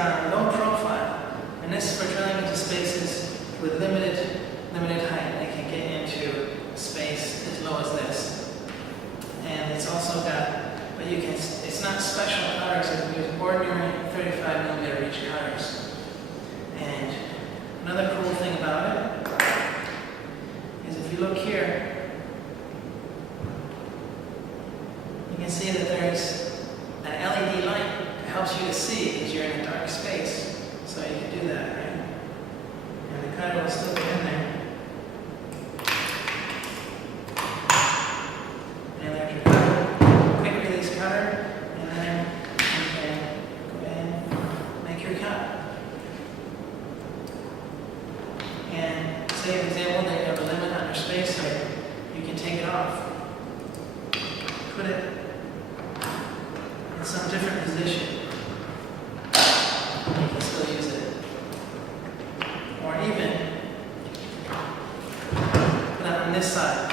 are low profile, and this is for drilling into spaces with limited height. They can get into space as low as this. And it's also got, but you can, it's not special cutters, you can use ordinary 35mm reach cutters. And another cool thing about it is if you look here, you can see that there's an LED light that helps you to see because you're in a dark space. So you can do that, right? And the cutter will still be in there. And there's your cutter, quick release cutter, and then you can go ahead and make your cut. And say, for example, that you have a limit on your space here, you can take it off. Put it in some different position. You can still use it. Or even put it on this side.